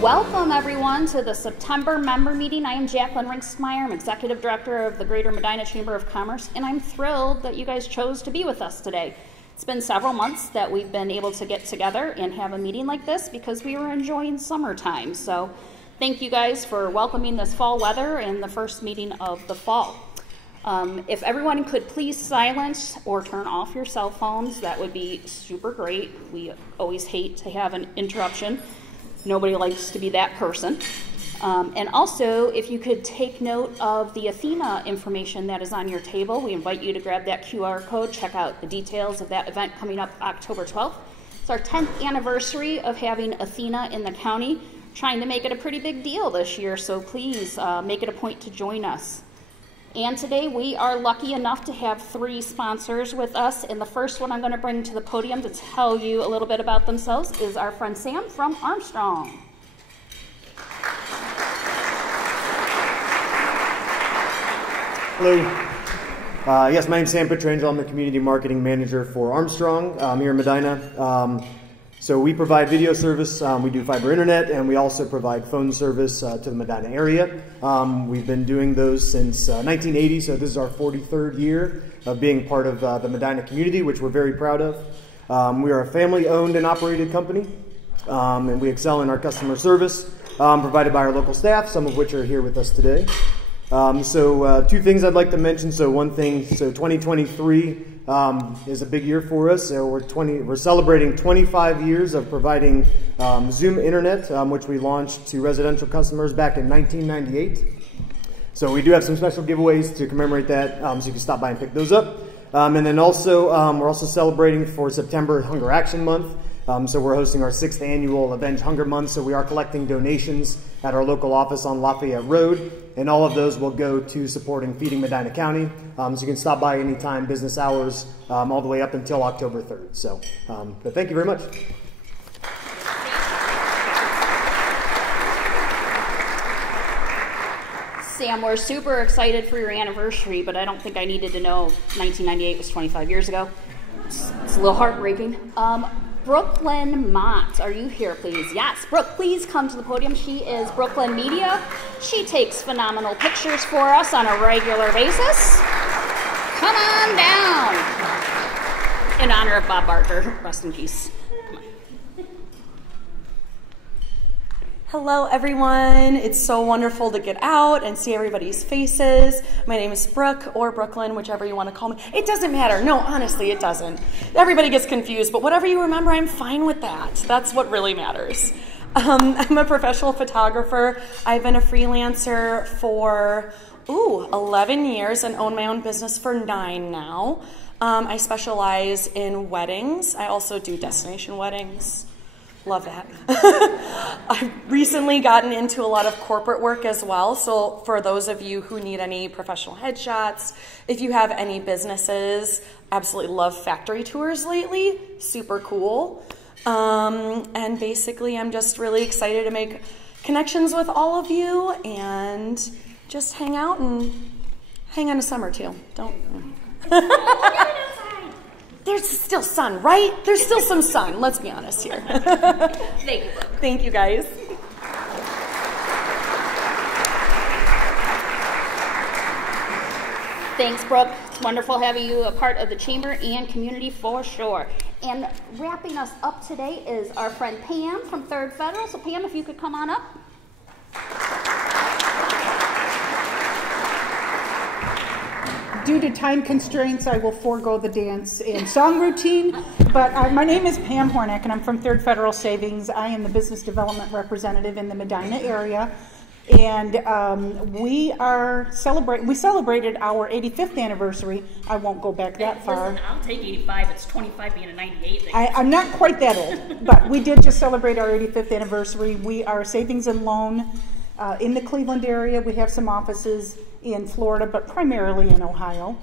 Welcome everyone to the September member meeting. I am Jacqueline Rinksmeyer. I'm Executive Director of the Greater Medina Chamber of Commerce, and I'm thrilled that you guys chose to be with us today. It's been several months that we've been able to get together and have a meeting like this because we were enjoying summertime. So thank you guys for welcoming this fall weather and the first meeting of the fall. If everyone could please silence or turn off your cell phones, that would be super great. We always hate to have an interruption. Nobody likes to be that person. And also, if you could take note of the Athena information that is on your table, we invite you to grab that QR code, check out the details of that event coming up October 12th. It's our 10th anniversary of having Athena in the county, trying to make it a pretty big deal this year, so please make it a point to join us. And today we are lucky enough to have 3 sponsors with us, and the first one I'm going to bring to the podium to tell you a little bit about themselves is our friend Sam from Armstrong. Hello. Yes, my name is Sam Petrangelo. I'm the Community Marketing Manager for Armstrong here in Medina. So we provide video service, we do fiber internet, and we also provide phone service to the Medina area. We've been doing those since 1980, so this is our 43rd year of being part of the Medina community, which we're very proud of. We are a family-owned and operated company, and we excel in our customer service provided by our local staff, some of which are here with us today. So 2 things I'd like to mention. So one thing, so 2023 is a big year for us. So we're celebrating 25 years of providing Zoom Internet, which we launched to residential customers back in 1998. So we do have some special giveaways to commemorate that, so you can stop by and pick those up. And then also, we're also celebrating for September Hunger Action Month. So we're hosting our 6th annual Avenge Hunger Month. So we are collecting donations at our local office on Lafayette Road, and all of those will go to supporting Feeding Medina County. So you can stop by anytime, business hours, all the way up until October 3rd. So, but thank you very much. Sam, we're super excited for your anniversary, but I don't think I needed to know 1998 was 25 years ago. It's a little heartbreaking. Brooklyn Mott, are you here, please? Yes, Brooke, please come to the podium. She is Brooklyn Media. She takes phenomenal pictures for us on a regular basis. Come on down. In honor of Bob Barker, rest in peace. Come on. Hello, everyone. It's so wonderful to get out and see everybody's faces. My name is Brooke, or Brooklyn, whichever you want to call me. It doesn't matter. No, honestly, it doesn't. Everybody gets confused, but whatever you remember, I'm fine with that. That's what really matters. I'm a professional photographer. I've been a freelancer for 11 years and own my own business for 9 now. I specialize in weddings. I also do destination weddings. Love that. I've recently gotten into a lot of corporate work as well. So for those of you who need any professional headshots, if you have any businesses, absolutely love factory tours lately. Super cool. And basically, I'm just really excited to make connections with all of you and just hang out and hang on a summer too. Don't. There's still sun, right? There's still some sun. Let's be honest here. Thank you, Brooke. Thank you, guys. Thanks, Brooke. It's wonderful having you a part of the chamber and community for sure. And wrapping us up today is our friend Pam from 3rd Federal. So Pam, if you could come on up. Due to time constraints, I will forego the dance and song routine, but my name is Pam Hornick, and I'm from 3rd Federal Savings. I am the business development representative in the Medina area, and we celebrated our 85th anniversary. I won't go back that far. Listen, I'll take 85. It's 25 being a 98 thing. I'm not quite that old, but we did just celebrate our 85th anniversary. We are savings and loan in the Cleveland area. We have some offices in Florida, but primarily in Ohio.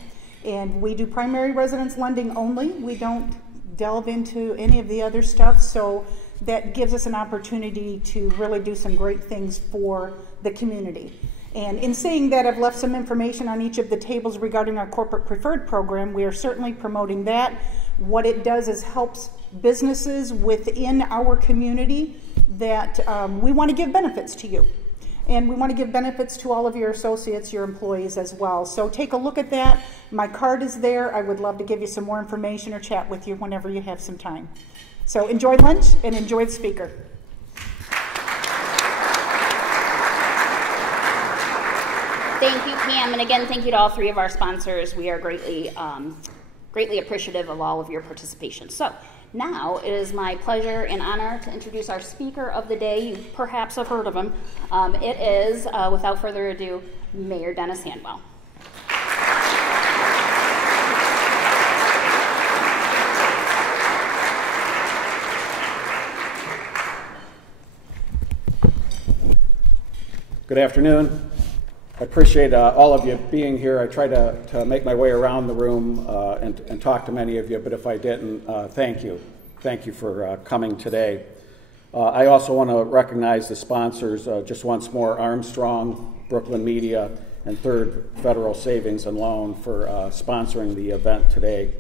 And we do primary residence lending only. We don't delve into any of the other stuff, so that gives us an opportunity to really do some great things for the community. And in saying that, I've left some information on each of the tables regarding our corporate preferred program. We are certainly promoting that. What it does is helps businesses within our community that we want to give benefits to you. And we want to give benefits to all of your associates, your employees as well. So take a look at that. My card is there. I would love to give you some more information or chat with you whenever you have some time. So enjoy lunch and enjoy the speaker. Thank you, Pam. And again, thank you to all three of our sponsors. We are greatly appreciative of all of your participation. So now it is my pleasure and honor to introduce our speaker of the day. You perhaps have heard of him. It is, without further ado, Mayor Dennis Hanwell. Good afternoon. I appreciate all of you being here. I tried to make my way around the room and talk to many of you, but if I didn't, thank you. Thank you for coming today. I also want to recognize the sponsors just once more, Armstrong, Brooklyn Media, and Third Federal Savings and Loan for sponsoring the event today.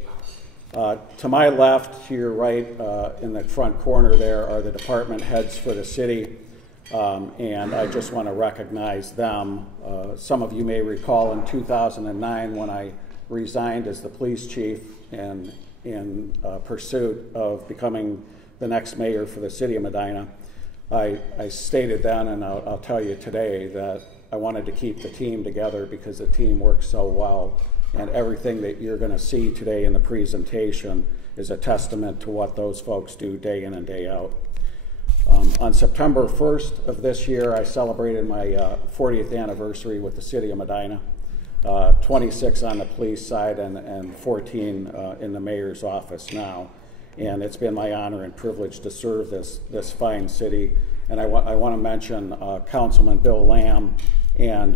To my left, to your right, in the front corner there are the department heads for the city. And I just want to recognize them. Some of you may recall in 2009 when I resigned as the police chief and in pursuit of becoming the next mayor for the city of Medina. I stated then, and I'll tell you today, that I wanted to keep the team together because the team works so well, and everything that you're going to see today in the presentation is a testament to what those folks do day in and day out. On September 1st of this year, I celebrated my 40th anniversary with the city of Medina, 26 on the police side and 14 in the mayor's office now. And it's been my honor and privilege to serve this fine city. And I want to mention Councilman Bill Lamb and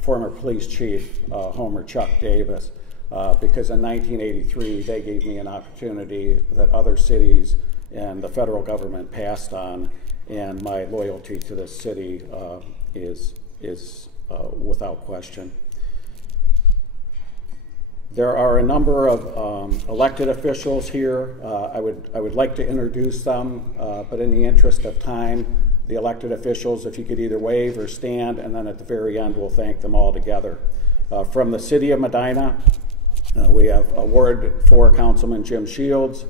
former police chief Homer Chuck Davis, because in 1983 they gave me an opportunity that other cities and the federal government passed on, and my loyalty to this city is without question. There are a number of elected officials here. I would like to introduce them, but in the interest of time, the elected officials, if you could either wave or stand, and then at the very end we'll thank them all together. From the city of Medina, we have Ward 4 Councilman Jim Shields,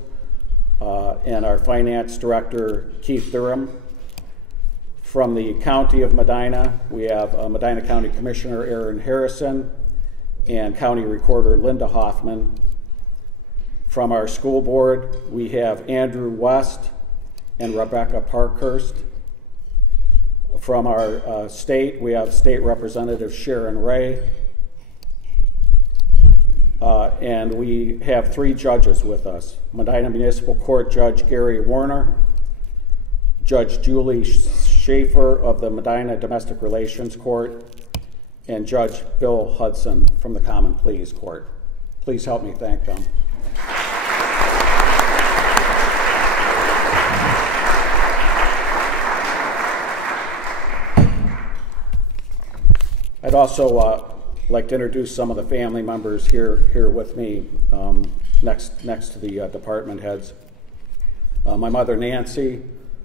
and our finance director, Keith Durham. From the county of Medina, we have Medina County Commissioner Aaron Harrison and County Recorder Linda Hoffman. From our school board, we have Andrew West and Rebecca Parkhurst. From our state, we have State Representative Sharon Ray. And we have 3 judges with us: Medina Municipal Court Judge Gary Warner, Judge Julie Schaefer of the Medina Domestic Relations Court, and Judge Bill Hudson from the Common Pleas Court. Please help me thank them. I'd also like to introduce some of the family members here with me next to the department heads. My mother Nancy,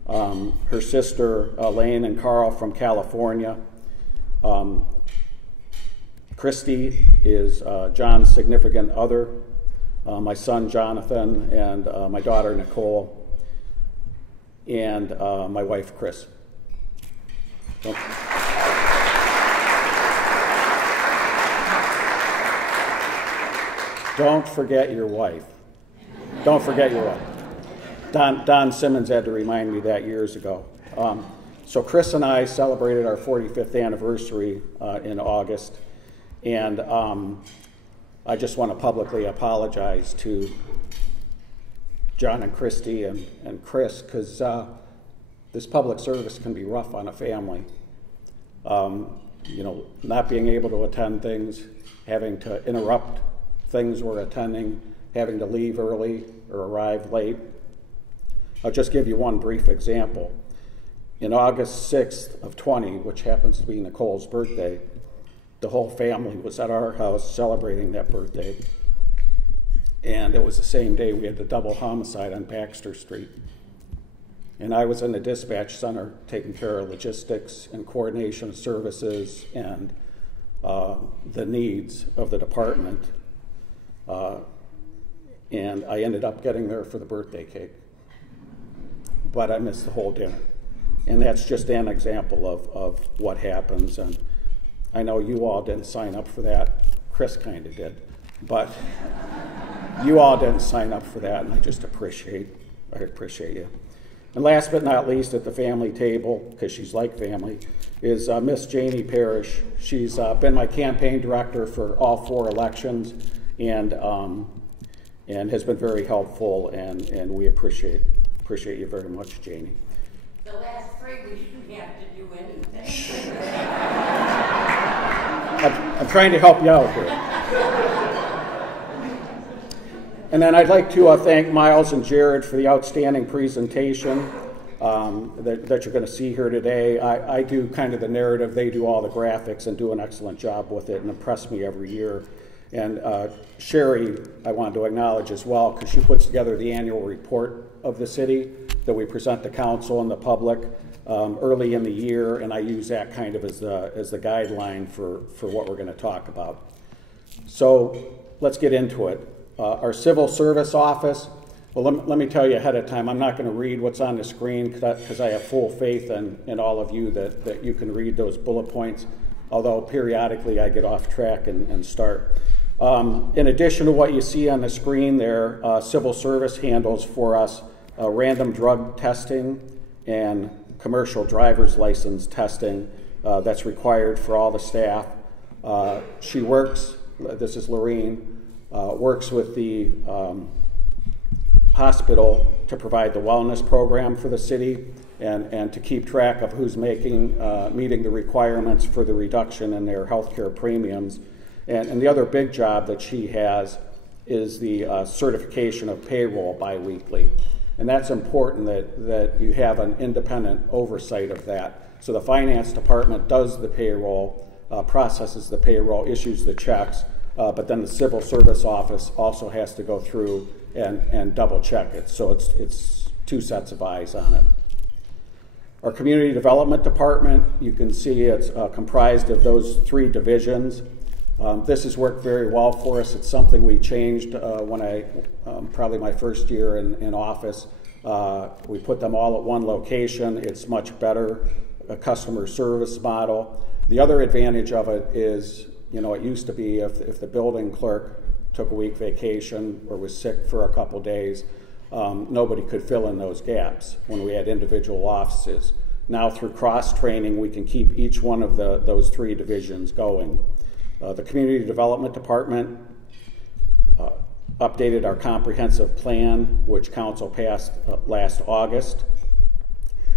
her sister Elaine and Carl from California. Christy is John's significant other. My son Jonathan and my daughter Nicole, and my wife Chris. Don't forget your wife. Don't forget your wife. Don Simmons had to remind me that years ago. So Chris and I celebrated our 45th anniversary in August, and I just want to publicly apologize to John and Christy and Chris, because this public service can be rough on a family. Not being able to attend things, having to interrupt things we're attending, having to leave early or arrive late. I'll just give you one brief example. In August 6th of 20, which happens to be Nicole's birthday, the whole family was at our house celebrating that birthday. And it was the same day we had the double homicide on Baxter Street. And I was in the dispatch center taking care of logistics and coordination of services and the needs of the department. And I ended up getting there for the birthday cake. But I missed the whole dinner. And that's just an example of what happens. And I know you all didn't sign up for that. Chris kind of did. But you all didn't sign up for that, and I appreciate you. And last but not least, at the family table, because she's like family, is Miss Janie Parrish. She's been my campaign director for all 4 elections, and has been very helpful, and we appreciate you very much, Janie. The last 3 we didn't have to do anything. I'm trying to help you out here. And then I'd like to thank Miles and Jared for the outstanding presentation that you're going to see here today. I do kind of the narrative, they do all the graphics and do an excellent job with it and impress me every year. And Sherry, I wanted to acknowledge as well, because she puts together the annual report of the city that we present to council and the public early in the year, and I use that kind of as the guideline for what we're going to talk about. So let's get into it. Our civil service office, well, let me tell you ahead of time, I'm not going to read what's on the screen because I have full faith in all of you that you can read those bullet points, although periodically I get off track and start. In addition to what you see on the screen there, civil service handles for us random drug testing and commercial driver's license testing that's required for all the staff. She works, this is Lorene, works with the hospital to provide the wellness program for the city and to keep track of who's meeting the requirements for the reduction in their healthcare premiums. And the other big job that she has is the certification of payroll biweekly. And that's important that you have an independent oversight of that. So the finance department does the payroll, processes the payroll, issues the checks, but then the civil service office also has to go through and double check it. So it's 2 sets of eyes on it. Our community development department, you can see it's comprised of those 3 divisions. This has worked very well for us. It's something we changed when probably my first year in office. We put them all at one location. It's much better, a customer service model. The other advantage of it is, it used to be if the building clerk took a week vacation or was sick for a couple days, nobody could fill in those gaps when we had individual offices. Now through cross-training, we can keep each one of those 3 divisions going. The Community Development Department updated our comprehensive plan, which Council passed last August.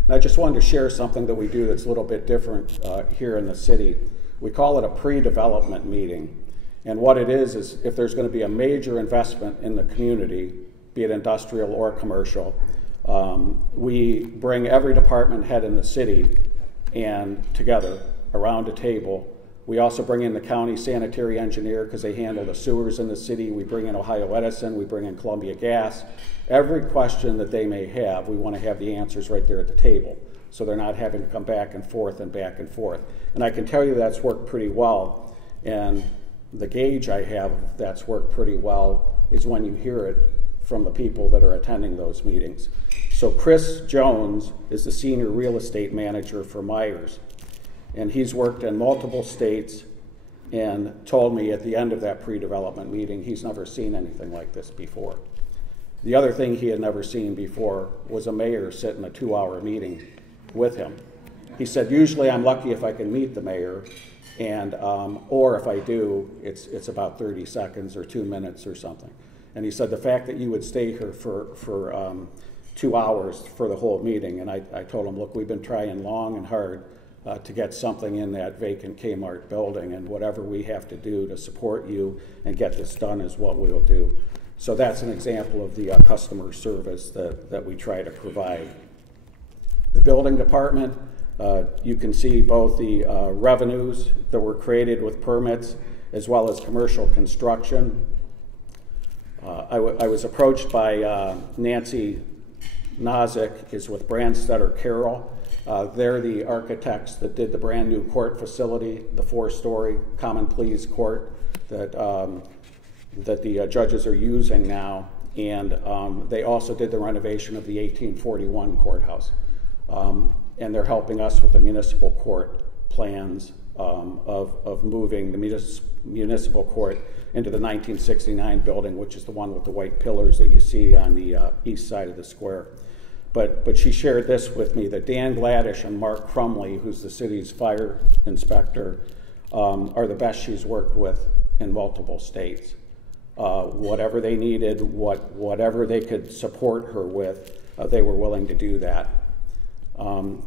And I just wanted to share something that we do that's a little bit different here in the city. We call it a pre-development meeting. And what it is if there's going to be a major investment in the community, be it industrial or commercial, we bring every department head in the city and together around a table. We also bring in the county sanitary engineer because they handle the sewers in the city. We bring in Ohio Edison. We bring in Columbia Gas. Every question that they may have, we want to have the answers right there at the table, so they're not having to come back and forth and back and forth. And I can tell you that's worked pretty well. And the gauge I have that's worked pretty well is when you hear it from the people that are attending those meetings. So Chris Jones is the senior real estate manager for Myers. And he's worked in multiple states and told me at the end of that pre-development meeting he's never seen anything like this before. The other thing he had never seen before was a mayor sit in a 2-hour meeting with him. He said, usually I'm lucky if I can meet the mayor, and or if I do, it's about 30 seconds or 2 minutes or something. And he said the fact that you would stay here for 2 hours for the whole meeting, and I told him, look, we've been trying long and hard to get something in that vacant Kmart building, and whatever we have to do to support you and get this done is what we'll do. So that's an example of the customer service that we try to provide. The building department, you can see both the revenues that were created with permits as well as commercial construction. I was approached by Nancy Nozick, is with Brandstetter Carroll. They're the architects that did the brand new court facility, the 4-story common pleas court that the judges are using now. And they also did the renovation of the 1841 courthouse. And they're helping us with the municipal court plans of moving the municipal court into the 1969 building, which is the one with the white pillars that you see on the east side of the square. But she shared this with me, that Dan Gladish and Mark Crumley, who's the city's fire inspector, are the best she's worked with in multiple states. Whatever they needed, whatever they could support her with, they were willing to do that. And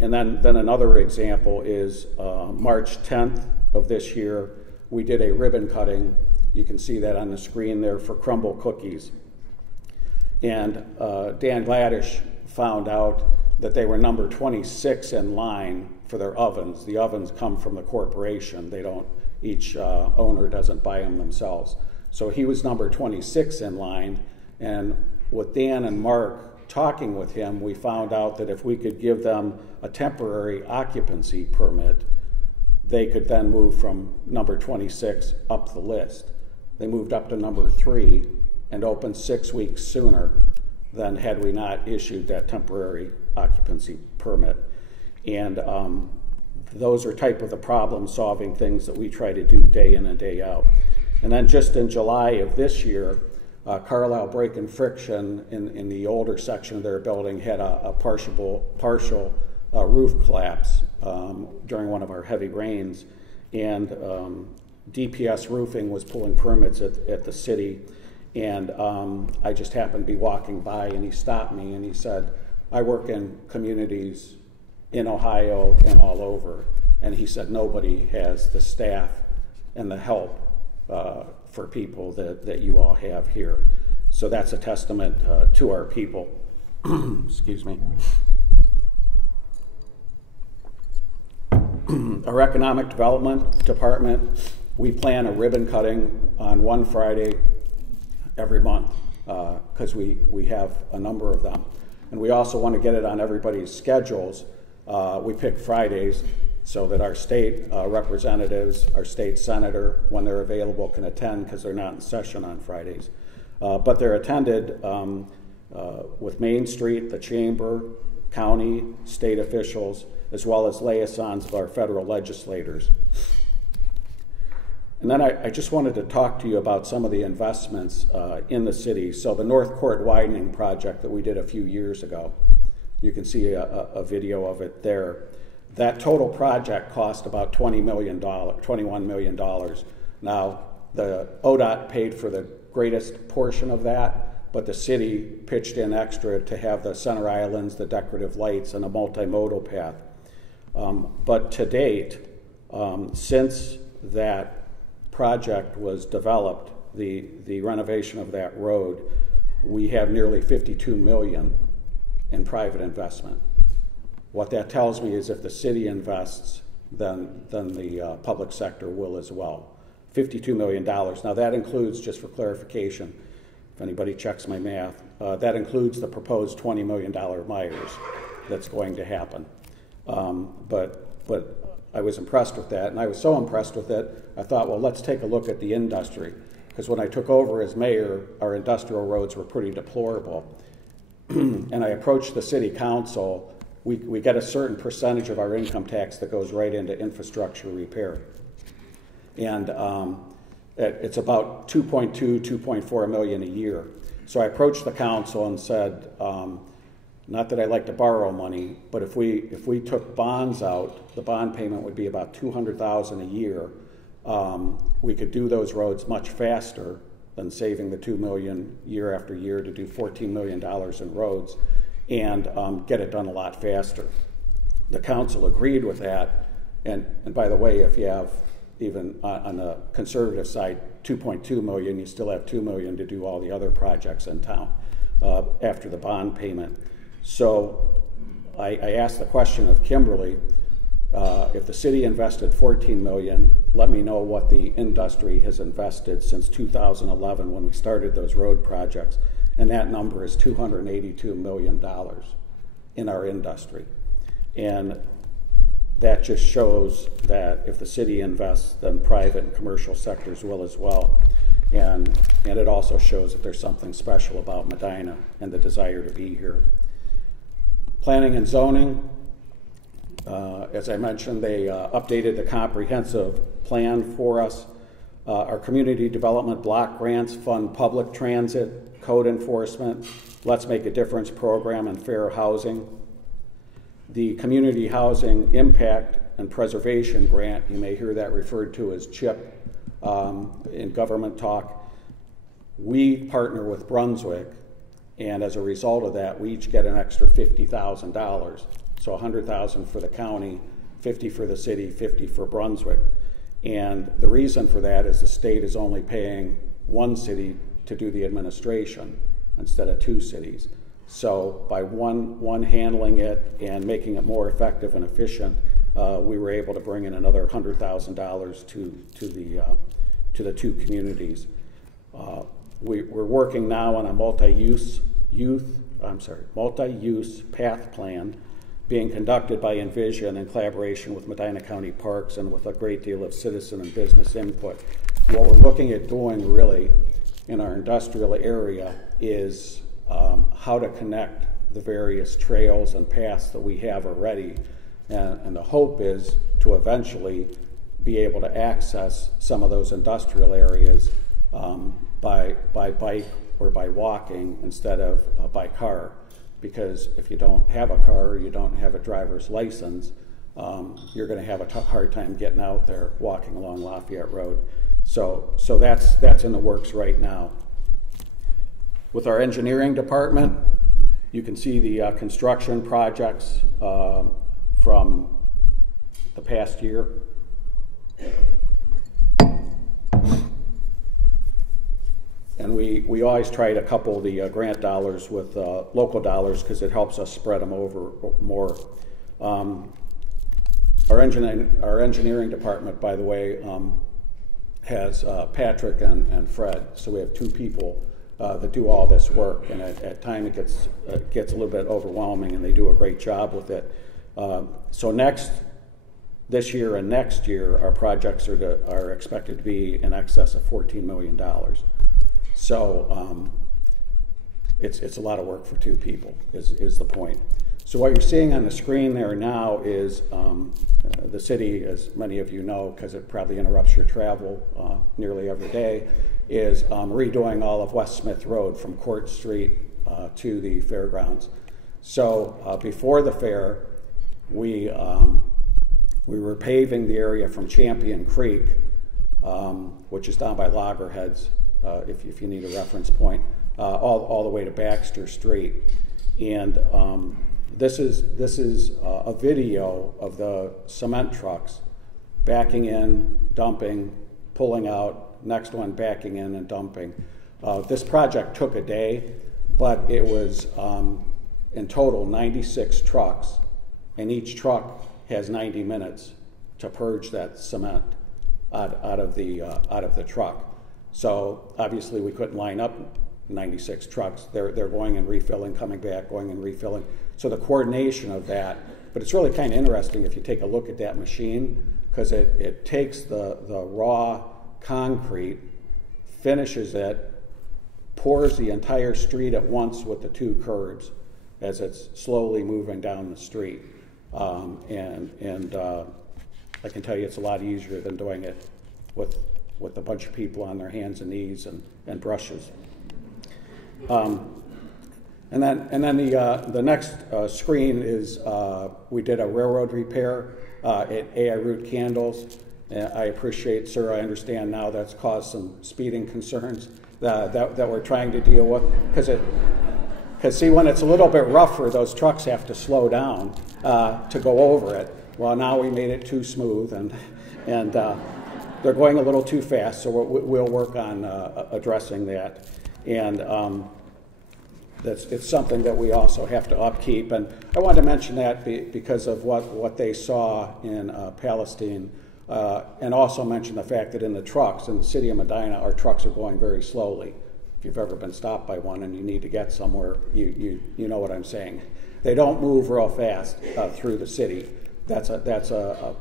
then another example is March 10th of this year, we did a ribbon cutting. You can see that on the screen there for Crumble Cookies. And Dan Gladish found out that they were number 26 in line for their ovens. The ovens come from the corporation. They don't, each owner doesn't buy them themselves. So he was number 26 in line, and with Dan and Mark talking with him, we found out that if we could give them a temporary occupancy permit, they could then move from number 26 up the list. They moved up to number 3 and opened 6 weeks sooner than had we not issued that temporary occupancy permit. And those are type of the problem-solving things that we try to do day in and day out. And then just in July of this year, Carlisle Brake and Friction in the older section of their building had a partial roof collapse during one of our heavy rains. And DPS Roofing was pulling permits at the city. And I just happened to be walking by, and he stopped me and he said, I work in communities in Ohio and all over. And he said, nobody has the staff and the help for people that you all have here. So that's a testament to our people. Excuse me. Our economic development department, we plan a ribbon cutting on one Friday every month because we have a number of them. And we also want to get it on everybody's schedules. We pick Fridays so that our state representatives, our state senator, when they're available, can attend because they're not in session on Fridays. But they're attended with Main Street, the chamber, county, state officials, as well as liaisons of our federal legislators. And then I just wanted to talk to you about some of the investments in the city. So the North Court widening project that we did a few years ago, you can see a video of it there. That total project cost about $21 million. Now, the ODOT paid for the greatest portion of that, but the city pitched in extra to have the center islands, the decorative lights, and a multimodal path. But to date, since that project was developed, the renovation of that road, we have nearly $52 million in private investment. What that tells me is if the city invests, then the public sector will as well. $52 million. Now that includes, just for clarification, if anybody checks my math, that includes the proposed $20 million Myers that's going to happen. But I was impressed with that, and I was so impressed with it, I thought, well, let's take a look at the industry. Because when I took over as mayor, our industrial roads were pretty deplorable. And I approached the city council. We get a certain percentage of our income tax that goes right into infrastructure repair. And it's about 2.4 million a year. So I approached the council and said, not that I like to borrow money, but if we took bonds out, the bond payment would be about $200,000 a year. We could do those roads much faster than saving the $2 million year after year to do $14 million in roads, and get it done a lot faster. The council agreed with that, and by the way, if you have even on the conservative side 2.2 million, you still have $2 million to do all the other projects in town after the bond payment. So I asked the question of Kimberly, if the city invested $14 million let me know what the industry has invested since 2011 when we started those road projects, and that number is $282 million in our industry. And that just shows that if the city invests, then private and commercial sectors will as well. And it also shows that there's something special about Medina and the desire to be here. Planning and zoning, as I mentioned, they updated the comprehensive plan for us. Our community development block grants fund public transit, code enforcement, Let's Make a Difference program, and fair housing. The Community Housing Impact and Preservation Grant, you may hear that referred to as CHIP in government talk. We partner with Brunswick, and as a result of that, we each get an extra $50,000. So $100,000 for the county, $50,000 for the city, $50,000 for Brunswick. And the reason for that is the state is only paying one city to do the administration instead of two cities. So by one handling it and making it more effective and efficient, we were able to bring in another $100,000 to the two communities. We're working now on a multi-use path plan being conducted by Envision in collaboration with Medina County Parks and with a great deal of citizen and business input. What we're looking at doing really in our industrial area is how to connect the various trails and paths that we have already. And the hope is to eventually be able to access some of those industrial areas by bike or by walking instead of by car. Because if you don't have a car or you don't have a driver's license, you're going to have a hard time getting out there walking along Lafayette Road. So that's in the works right now. With our engineering department, you can see the construction projects from the past year. And we always try to couple the grant dollars with local dollars because it helps us spread them over more. Our engineering department, by the way, has Patrick and Fred. So we have two people that do all this work, and at times it gets a little bit overwhelming, and they do a great job with it. So this year and next year, our projects are expected to be in excess of $14 million. So it's a lot of work for two people, is the point. So what you're seeing on the screen there now is the city, as many of you know, because it probably interrupts your travel nearly every day, is redoing all of West Smith Road from Court Street to the fairgrounds. So before the fair, we were paving the area from Champion Creek, which is down by Loggerheads, if you need a reference point, all the way to Baxter Street. And this is a video of the cement trucks backing in, dumping, pulling out, next one backing in and dumping. This project took a day, but it was in total 96 trucks, and each truck has 90 minutes to purge that cement out of the truck. So obviously we couldn't line up 96 trucks. They're going and refilling, coming back, going and refilling. So the coordination of that, but it's really kind of interesting if you take a look at that machine, because it takes the raw concrete, finishes it, pours the entire street at once with the two curbs as it's slowly moving down the street. And I can tell you it's a lot easier than doing it with a bunch of people on their hands and knees and brushes. And then the next screen is we did a railroad repair at AI Route Candles. I appreciate, sir, I understand now that's caused some speeding concerns that we're trying to deal with. Because see, when it's a little bit rougher, those trucks have to slow down to go over it. Well, now we made it too smooth, and they're going a little too fast, so we'll work on addressing that. And it's something that we also have to upkeep. And I wanted to mention that because of what they saw in Palestine. And also mention the fact that in the trucks, in the city of Medina, our trucks are going very slowly. If you've ever been stopped by one and you need to get somewhere, you know what I'm saying. They don't move real fast through the city. That's a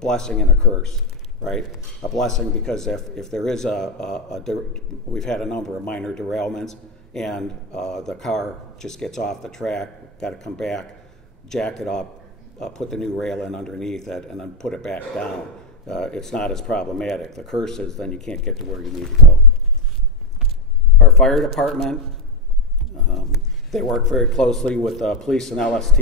blessing and a curse, right? A blessing because if there is we've had a number of minor derailments and the car just gets off the track, got to come back, jack it up, put the new rail in underneath it, and then put it back down. It's not as problematic. The curse is then you can't get to where you need to go. Our fire department, they work very closely with police and LST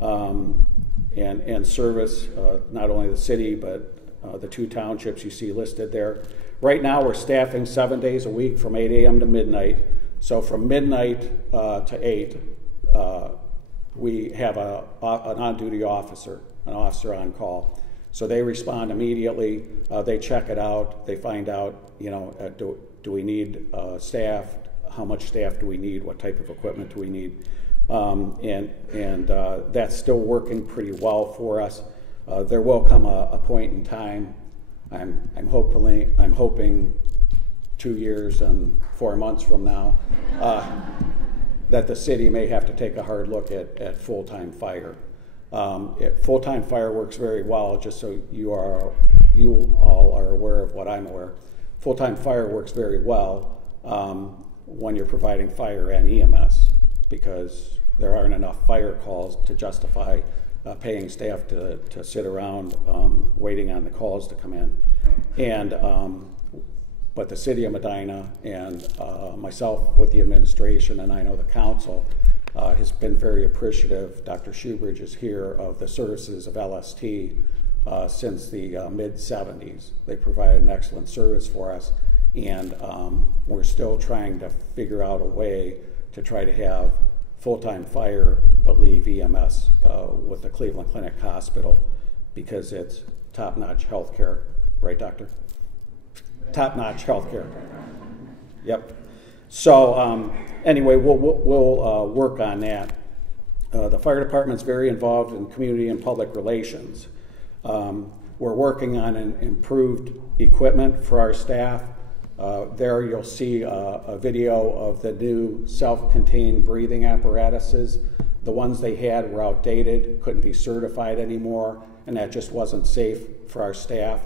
and service not only the city but the 2 townships you see listed there. Right now we're staffing 7 days a week from 8 a.m. to midnight. So from midnight to 8, we have an on-duty officer, an officer on call. So they respond immediately. They check it out. They find out, do we need staff? How much staff do we need? What type of equipment do we need? And that's still working pretty well for us. There will come a point in time. I'm hoping 2 years and 4 months from now that the city may have to take a hard look at full-time fire. Full-time fire works very well, just so you all are aware of what I'm aware. Full-time fire works very well when you're providing fire and EMS, because there aren't enough fire calls to justify paying staff to sit around waiting on the calls to come in. But the city of Medina and myself with the administration, and I know the council, has been very appreciative. Dr. Shoebridge is here, of the services of LST since the mid-70s. They provided an excellent service for us, and we're still trying to figure out a way to try to have full-time fire but leave EMS with the Cleveland Clinic Hospital, because it's top-notch health care. Right, doctor? Top-notch health care. Yep. So anyway, we'll work on that. The fire department's very involved in community and public relations. We're working on an improved equipment for our staff. There you'll see a video of the new self-contained breathing apparatuses. The ones they had were outdated, couldn't be certified anymore, and that just wasn't safe for our staff.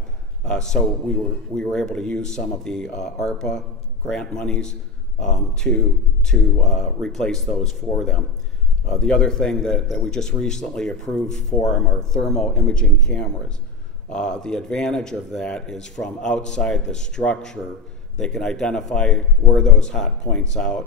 So we were able to use some of the ARPA grant monies to replace those for them. The other thing that we just recently approved for them are thermal imaging cameras. The advantage of that is from outside the structure, they can identify where those hot points are.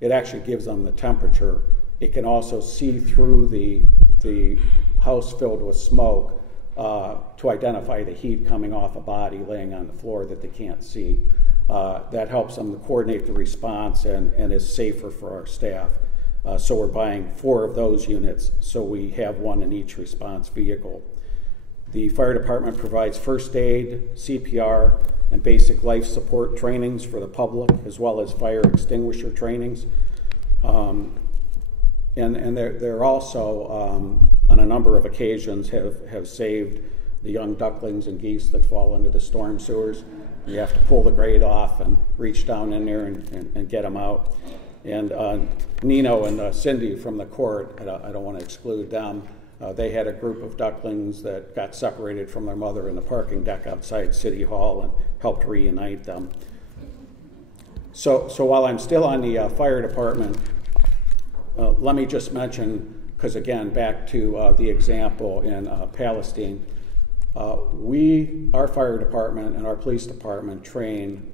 It actually gives them the temperature. It can also see through the house filled with smoke to identify the heat coming off a body laying on the floor that they can't see. That helps them to coordinate the response and is safer for our staff. So we're buying 4 of those units, so we have 1 in each response vehicle. The fire department provides first aid, CPR, and basic life support trainings for the public, as well as fire extinguisher trainings. And they're also, on a number of occasions, have saved the young ducklings and geese that fall into the storm sewers. You have to pull the grate off and reach down in there and get them out. And Nino and Cindy from the court, I don't want to exclude them, they had a group of ducklings that got separated from their mother in the parking deck outside City Hall and helped reunite them. So while I'm still on the fire department, let me just mention, because again, back to the example in Palestine, our fire department and our police department train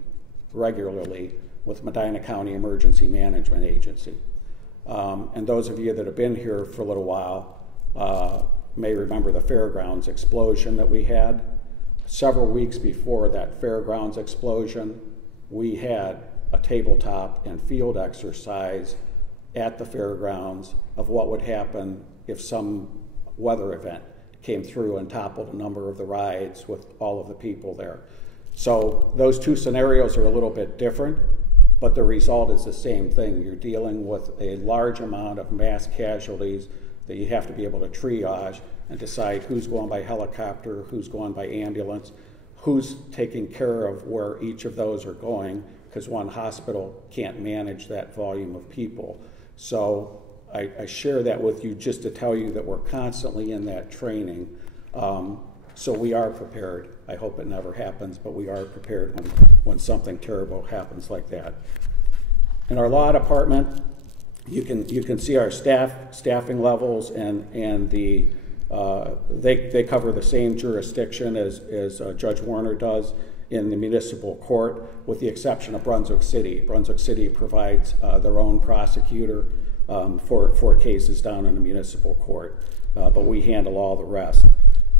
regularly with Medina County Emergency Management Agency. And those of you that have been here for a little while may remember the fairgrounds explosion that we had. Several weeks before that fairgrounds explosion, we had a tabletop and field exercise at the fairgrounds of what would happen if some weather event came through and toppled a number of the rides with all of the people there. So those 2 scenarios are a little bit different, but the result is the same thing. You're dealing with a large amount of mass casualties that you have to be able to triage and decide who's going by helicopter, who's going by ambulance, who's taking care of where each of those are going, because one hospital can't manage that volume of people. So I share that with you just to tell you that we're constantly in that training. So we are prepared. I hope it never happens, but we are prepared when something terrible happens like that. In our law department, you can see our staffing levels, and the they cover the same jurisdiction as Judge Warner does in the municipal court, with the exception of Brunswick City. Brunswick City provides their own prosecutor for cases down in the municipal court, but we handle all the rest.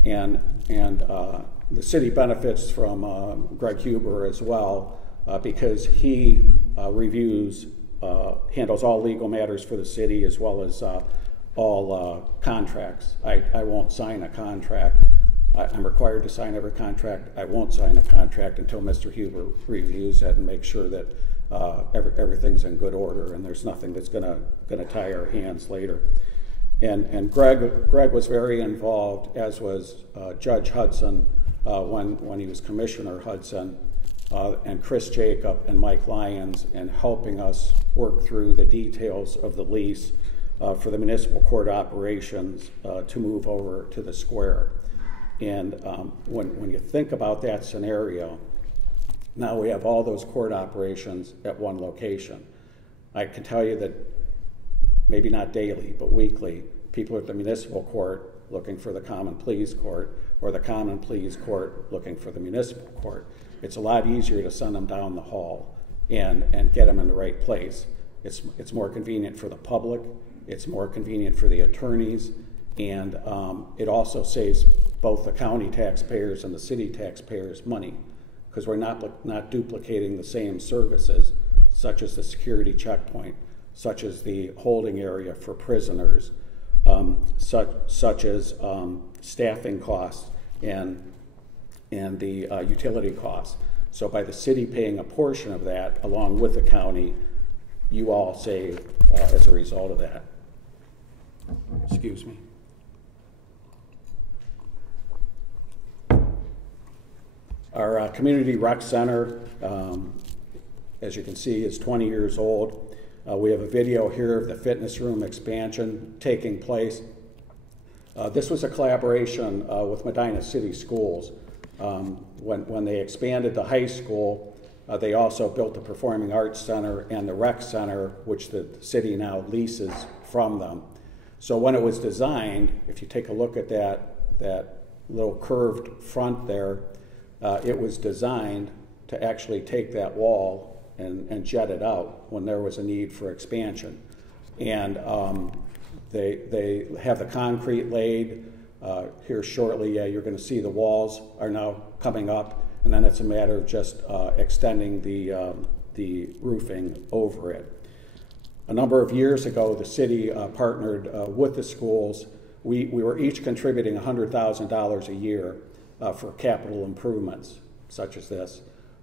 And the city benefits from Greg Huber as well, because he handles all legal matters for the city, as well as all contracts. I won't sign a contract. I'm required to sign every contract. I won't sign a contract until Mr. Huber reviews it and makes sure that everything's in good order and there's nothing that's gonna tie our hands later. And Greg was very involved, as was Judge Hudson when he was Commissioner Hudson, and Chris Jacob and Mike Lyons, in helping us work through the details of the lease for the municipal court operations to move over to the square. And when you think about that scenario, now we have all those court operations at one location. I can tell you that maybe not daily, but weekly, people at the municipal court looking for the common pleas court, or the common pleas court looking for the municipal court. It's a lot easier to send them down the hall and get them in the right place. It's more convenient for the public, it's more convenient for the attorneys, and it also saves both the county taxpayers and the city taxpayers money, because we're not duplicating the same services, such as the security checkpoint, such as the holding area for prisoners, such as staffing costs and the utility costs. So by the city paying a portion of that along with the county, you all save as a result of that. Excuse me. Our community rec center, as you can see, is 20 years old. We have a video here of the fitness room expansion taking place. This was a collaboration with Medina City Schools. When they expanded the high school, they also built the Performing Arts Center and the Rec Center, which the city now leases from them. So when it was designed, if you take a look at that little curved front there, it was designed to actually take that wall and jet it out when there was a need for expansion. And they have the concrete laid here shortly. You're going to see the walls are now coming up, and then it's a matter of just extending the roofing over it. A number of years ago, the city partnered with the schools. We were each contributing $100,000 a year for capital improvements such as this.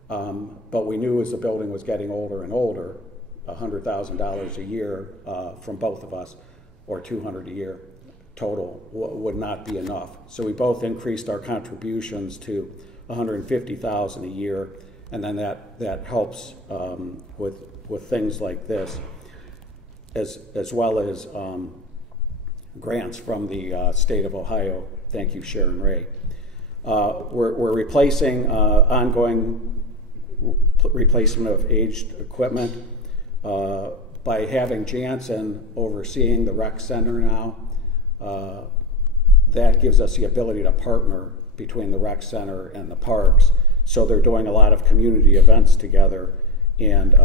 But we knew as the building was getting older and older, $100,000 a year from both of us, or $200,000 a year total, would not be enough. So we both increased our contributions to $150,000 a year, and then that helps with things like this, as well as grants from the state of Ohio. Thank you, Sharon Ray. We're replacing ongoing replacement of aged equipment by having Jansen overseeing the rec center now. That gives us the ability to partner between the rec center and the parks. So they're doing a lot of community events together, and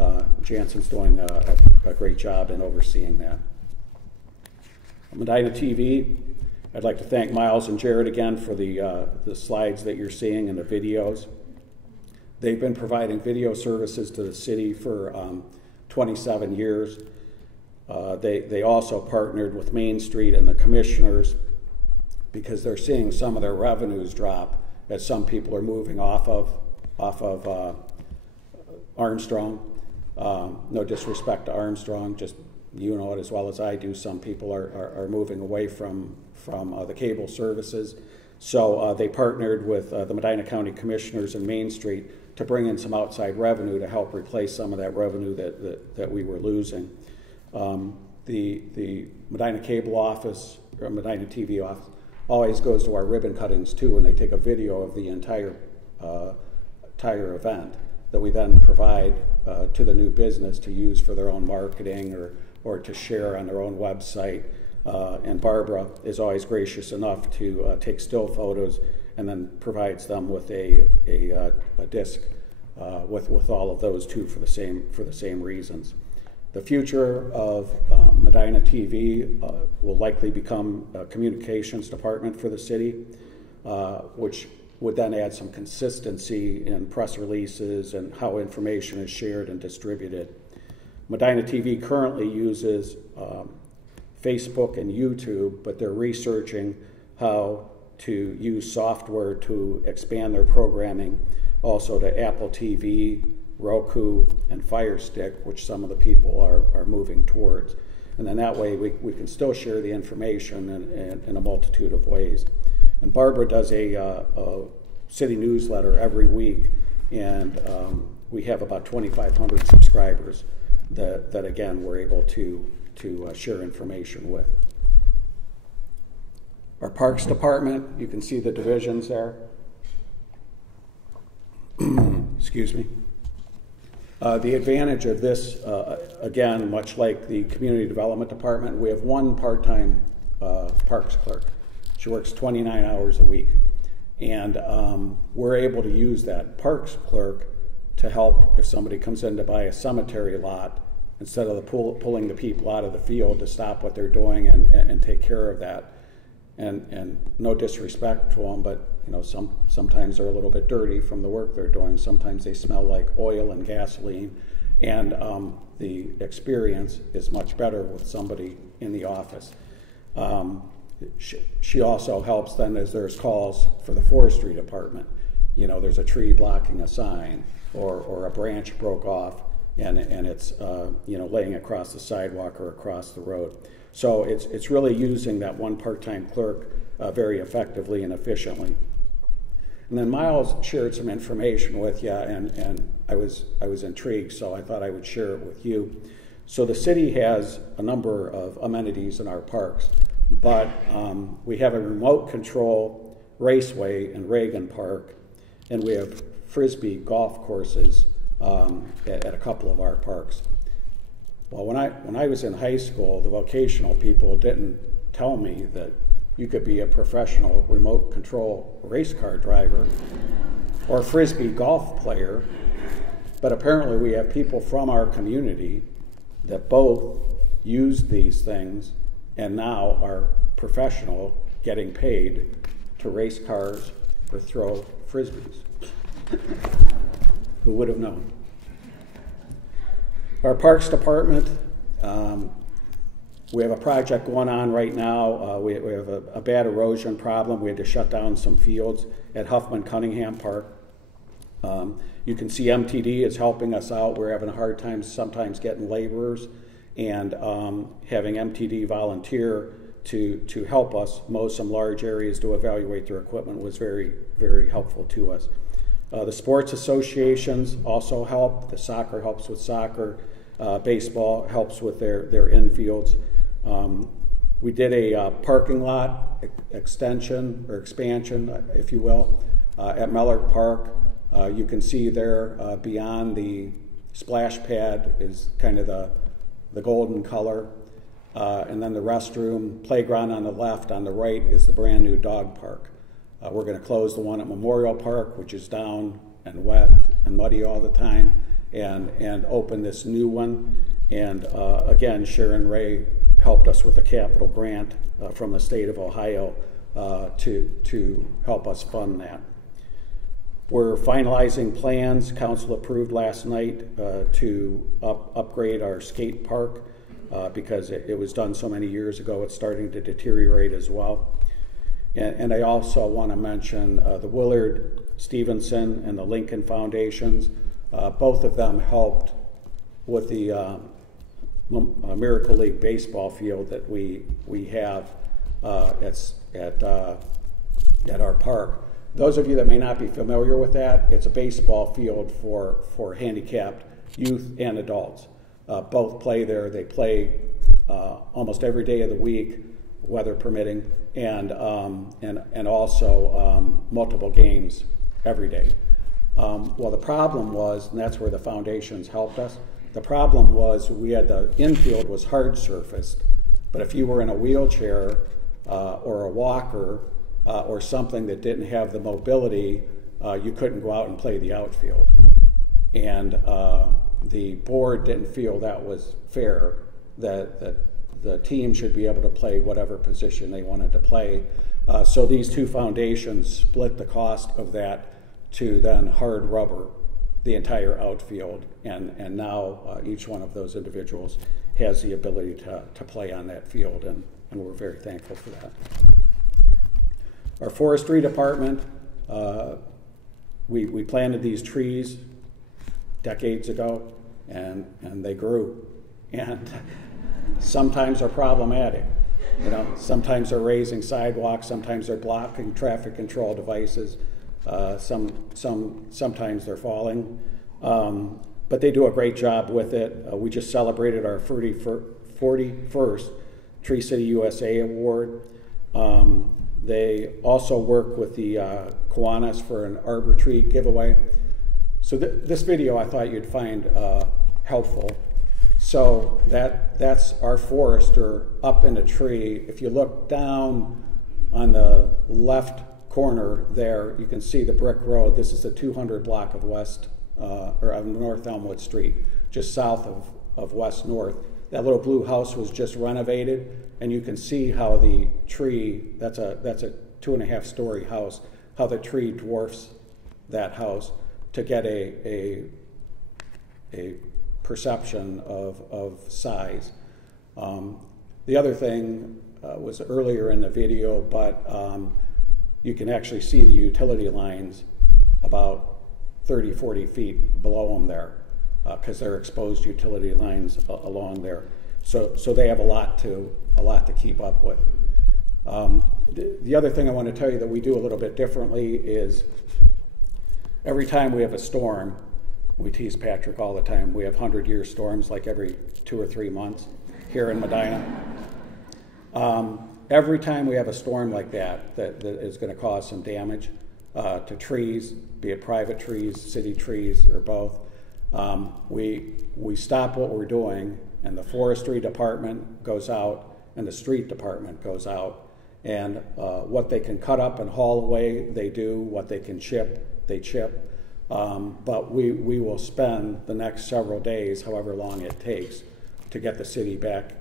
Jansen's doing a great job in overseeing that. Medina TV, I'd like to thank Miles and Jared again for the slides that you're seeing and the videos. They've been providing video services to the city for 27 years. They also partnered with Main Street and the commissioners because they're seeing some of their revenues drop as some people are moving off of Armstrong. No disrespect to Armstrong, just you know it as well as I do, some people are moving away from the cable services. So they partnered with the Medina County Commissioners and Main Street to bring in some outside revenue to help replace some of that revenue that we were losing. The Medina Cable office, or Medina TV office, always goes to our ribbon cuttings too, and they take a video of the entire event that we then provide to the new business to use for their own marketing or to share on their own website. And Barbara is always gracious enough to take still photos and then provides them with a disc with all of those too for the same reasons. The future of Medina TV will likely become a communications department for the city, which would then add some consistency in press releases and how information is shared and distributed. Medina TV currently uses Facebook and YouTube, but they're researching how to use software to expand their programming also to Apple TV, Roku, and Fire Stick, which some of the people are moving towards. And then that way we can still share the information in a multitude of ways. And Barbara does a city newsletter every week, and we have about 2,500 subscribers that again, we're able to share information with. Our Parks Department, you can see the divisions there. Excuse me. The advantage of this, again, much like the Community Development Department, we have one part-time parks clerk. She works 29 hours a week. And we're able to use that parks clerk to help if somebody comes in to buy a cemetery lot, instead of pulling the people out of the field to stop what they're doing and take care of that. And no disrespect to them, but you know, sometimes they're a little bit dirty from the work they're doing. Sometimes they smell like oil and gasoline, and the experience is much better with somebody in the office. She also helps then as there's calls for the forestry department. You know, there's a tree blocking a sign, or a branch broke off and it's you know, laying across the sidewalk or across the road. So it's really using that one part-time clerk very effectively and efficiently. And then Miles shared some information with you, and I was intrigued, so I thought I would share it with you. So the city has a number of amenities in our parks, but we have a remote control raceway in Reagan Park, and we have Frisbee golf courses at a couple of our parks. Well, when I was in high school, the vocational people didn't tell me that you could be a professional remote control race car driver or Frisbee golf player, but apparently we have people from our community that both use these things and now are professional, getting paid to race cars or throw Frisbees. Who would have known? Our Parks Department, we have a project going on right now. We have a bad erosion problem. We had to shut down some fields at Huffman Cunningham Park. You can see MTD is helping us out. We're having a hard time sometimes getting laborers, and having MTD volunteer to help us mow some large areas to evaluate their equipment was very, very helpful to us. The sports associations also help. The soccer helps with soccer. Baseball helps with their infields. We did a parking lot extension or expansion, if you will, at Mellert Park. You can see there beyond the splash pad is kind of the golden color. And then the restroom, playground on the left, on the right is the brand new dog park. We're going to close the one at Memorial Park, which is down and wet and muddy all the time, and open this new one. And again, Sharon Ray helped us with a capital grant from the state of Ohio to help us fund that. We're finalizing plans, council approved last night, to upgrade our skate park because it was done so many years ago, it's starting to deteriorate as well. And I also want to mention the Willard Stevenson and the Lincoln Foundations. Both of them helped with the Miracle League baseball field that we have at our park. Those of you that may not be familiar with that, it's a baseball field for handicapped youth and adults. Both play there. They play almost every day of the week, weather permitting, and also multiple games every day. Well, the problem was, and that's where the foundations helped us, the problem was we had the infield was hard surfaced, but if you were in a wheelchair or a walker or something that didn't have the mobility, you couldn't go out and play the outfield. And the board didn't feel that was fair, that the team should be able to play whatever position they wanted to play. So these two foundations split the cost of that to then hard rubber the entire outfield, and now each one of those individuals has the ability to play on that field, and we're very thankful for that. Our forestry department, we planted these trees decades ago, and they grew, and sometimes are problematic. You know, sometimes they're raising sidewalks, sometimes they're blocking traffic control devices, sometimes they're falling, but they do a great job with it. We just celebrated our 41st Tree City USA Award. They also work with the Kiwanis for an arbor tree giveaway. So this video I thought you'd find helpful. So that's our forester up in a tree. If you look down on the left corner there, you can see the brick road. This is the 200 block of North Elmwood Street, just south of West North. That little blue house was just renovated, and you can see how the tree, that's a 2.5-story house, how the tree dwarfs that house to get a perception of size. The other thing was earlier in the video, but you can actually see the utility lines about 30, 40 feet below them there, because they're exposed utility lines along there. So they have a lot to keep up with. The other thing I want to tell you that we do a little bit differently is every time we have a storm, we tease Patrick all the time, we have 100-year storms like every 2 or 3 months here in Medina. Every time we have a storm like that is going to cause some damage to trees, be it private trees, city trees, or both, we stop what we're doing, and the forestry department goes out and the street department goes out, and what they can cut up and haul away, they do. What they can chip, they chip. But we will spend the next several days, however long it takes, to get the city back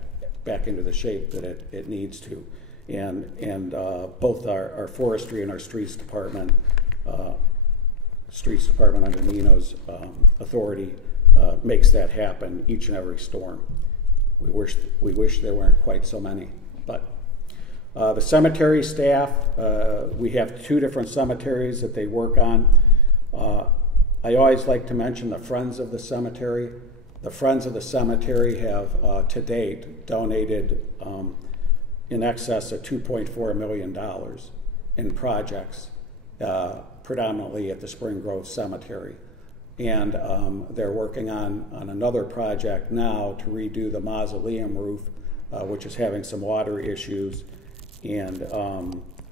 into the shape that it needs to. And both our forestry and our streets department under Nino's authority makes that happen each and every storm. We wish there weren't quite so many. But the cemetery staff, we have 2 different cemeteries that they work on. I always like to mention the Friends of the Cemetery. The Friends of the Cemetery have, to date, donated in excess of $2.4 million in projects, predominantly at the Spring Grove Cemetery. And they're working on another project now to redo the mausoleum roof, which is having some water issues. And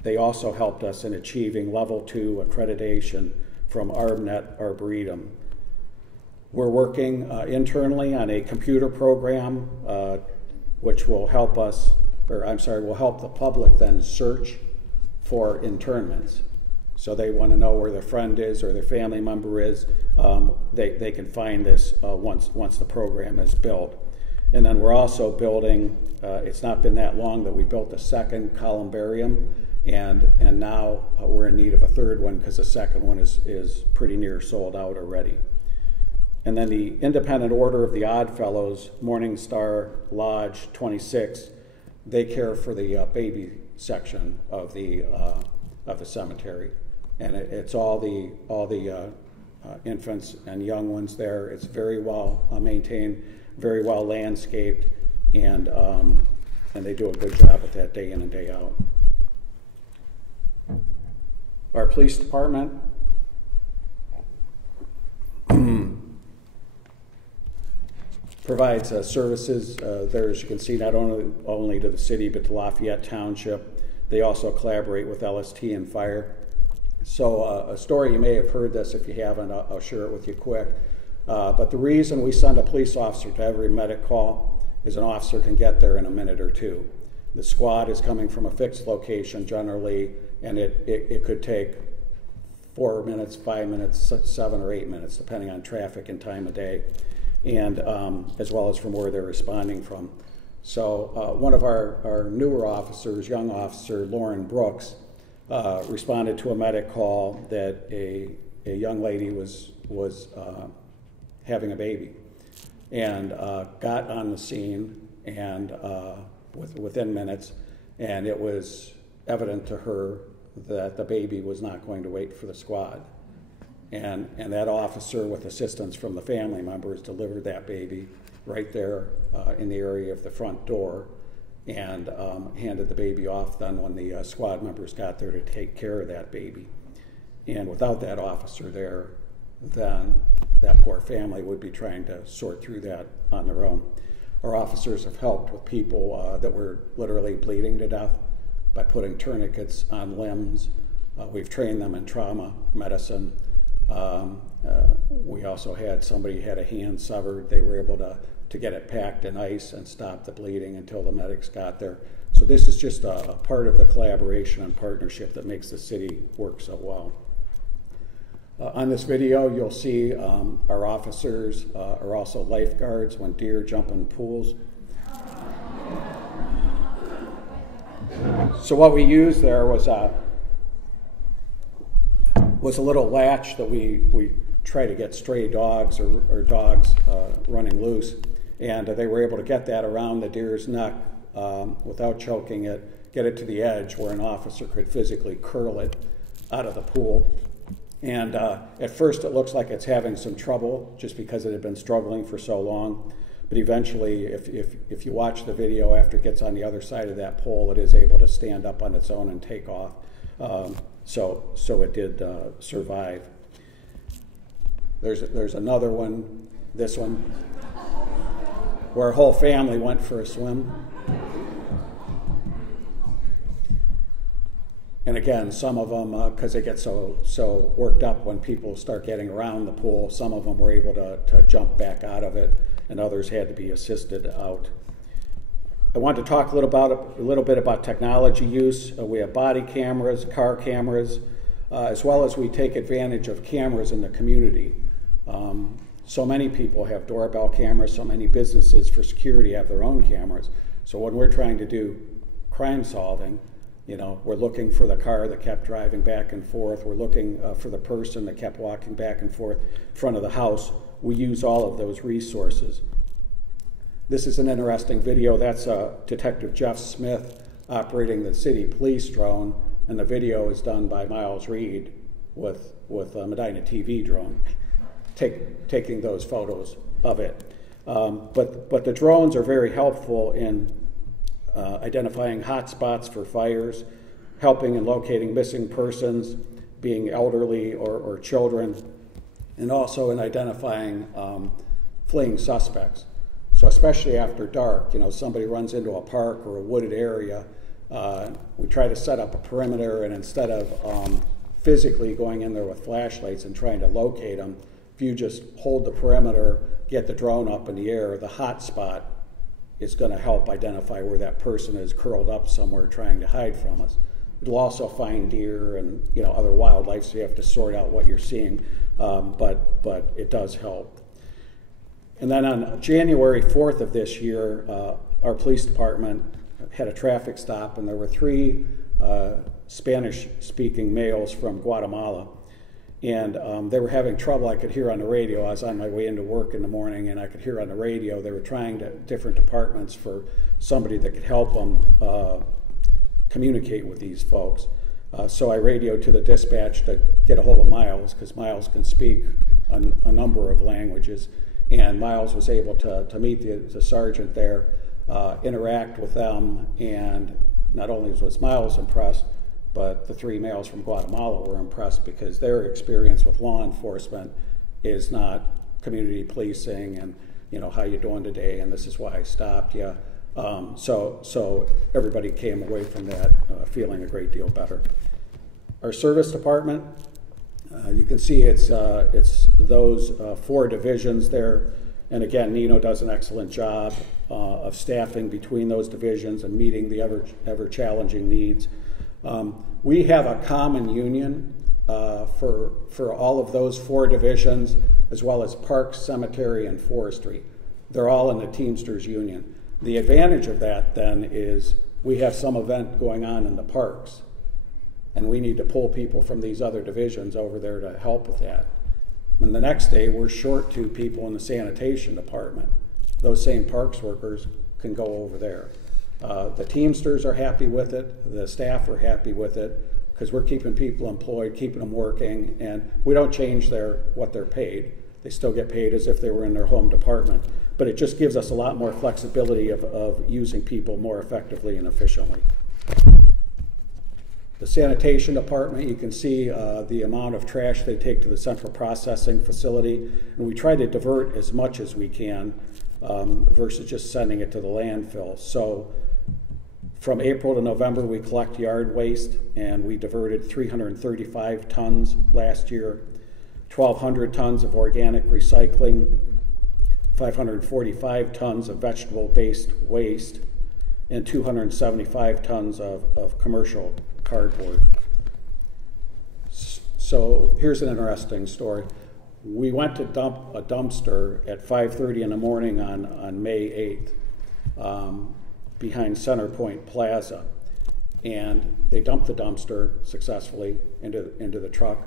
they also helped us in achieving level 2 accreditation from ArmNet Arboretum. We're working internally on a computer program which will help us, will help the public then search for internments. So they want to know where their friend is or their family member is. They can find this once the program is built. And then we're also building, it's not been that long that we built a second columbarium, and now we're in need of a third one because the second one is pretty near sold out already. And then the Independent Order of the Odd Fellows, Morning Star Lodge 26, they care for the baby section of the cemetery, and it's all the infants and young ones there. It's very well maintained. very well landscaped, and they do a good job at that day in and day out. Our police department provides services there, as you can see, not only to the city but to Lafayette Township. They also collaborate with LST and fire. So a story, you may have heard this. If you haven't, I'll share it with you quick. But the reason we send a police officer to every medic call is an officer can get there in a minute or two. The squad is coming from a fixed location generally, and it could take 4 minutes, 5 minutes, 7 or 8 minutes, depending on traffic and time of day, and as well as from where they're responding from. So one of our newer officers, young officer Lauren Brooks, responded to a medic call that a young lady was having a baby, and got on the scene and within minutes, and it was evident to her that the baby was not going to wait for the squad. And that officer, with assistance from the family members, delivered that baby right there in the area of the front door, and handed the baby off then when the squad members got there to take care of that baby. And without that officer there, then that poor family would be trying to sort through that on their own. Our officers have helped with people that were literally bleeding to death by putting tourniquets on limbs. We've trained them in trauma medicine. We also had somebody had a hand severed. They were able to get it packed in ice and stop the bleeding until the medics got there. So this is just a part of the collaboration and partnership that makes the city work so well. On this video, you'll see our officers are also lifeguards when deer jump in pools. So what we used there was a little latch that we try to get stray dogs or dogs running loose, and they were able to get that around the deer's neck without choking it, get it to the edge where an officer could physically curl it out of the pool. And at first it looks like it's having some trouble just because it had been struggling for so long. But eventually, if you watch the video after it gets on the other side of that pole, it is able to stand up on its own and take off. So it did survive. There's another one, this one, where a whole family went for a swim. And again, some of them, because they get so worked up when people start getting around the pool, some of them were able to jump back out of it, and others had to be assisted out. I want to talk a little bit about technology use. We have body cameras, car cameras, as well as we take advantage of cameras in the community. So many people have doorbell cameras, so many businesses for security have their own cameras. So when we're trying to do crime solving, we're looking for the car that kept driving back and forth. We're looking for the person that kept walking back and forth in front of the house. We use all of those resources. This is an interesting video. That's Detective Jeff Smith operating the city police drone, and the video is done by Miles Reed with a Medina TV drone, taking those photos of it. But the drones are very helpful in identifying hot spots for fires, helping in locating missing persons, being elderly or children, and also in identifying fleeing suspects. So especially after dark, somebody runs into a park or a wooded area, we try to set up a perimeter, and instead of physically going in there with flashlights and trying to locate them, if you just hold the perimeter, get the drone up in the air, the hot spot is going to help identify where that person is curled up somewhere trying to hide from us. It'll also find deer and other wildlife, so you have to sort out what you're seeing, but it does help. And then on January 4th of this year, our police department had a traffic stop, and there were 3 Spanish-speaking males from Guatemala. And they were having trouble. I could hear on the radio. I was on my way into work in the morning, and I could hear on the radio they were trying different departments for somebody that could help them communicate with these folks. So I radioed to the dispatch to get a hold of Miles, because Miles can speak a number of languages. And Miles was able to meet the sergeant there, interact with them, and not only was Miles impressed, but the 3 males from Guatemala were impressed because their experience with law enforcement is not community policing and, you know, how you doing today, and this is why I stopped you. So everybody came away from that feeling a great deal better. Our service department, you can see it's those 4 divisions there. And again, Nino does an excellent job of staffing between those divisions and meeting the ever challenging needs. We have a common union for all of those 4 divisions, as well as Parks, Cemetery, and Forestry. They're all in the Teamsters Union. The advantage of that then is we have some event going on in the parks, and we need to pull people from these other divisions over there to help with that. And the next day, we're short 2 people in the sanitation department. Those same parks workers can go over there. The Teamsters are happy with it. The staff are happy with it because we're keeping people employed, keeping them working, and we don't change what they're paid. They still get paid as if they were in their home department. But it just gives us a lot more flexibility of using people more effectively and efficiently. The sanitation department, you can see the amount of trash they take to the central processing facility, and we try to divert as much as we can versus just sending it to the landfill. So from April to November, we collect yard waste, and we diverted 335 tons last year, 1,200 tons of organic recycling, 545 tons of vegetable-based waste, and 275 tons of commercial cardboard. So here's an interesting story. We went to dump a dumpster at 5:30 in the morning on May 8th behind Center Point Plaza, and they dumped the dumpster successfully into the truck.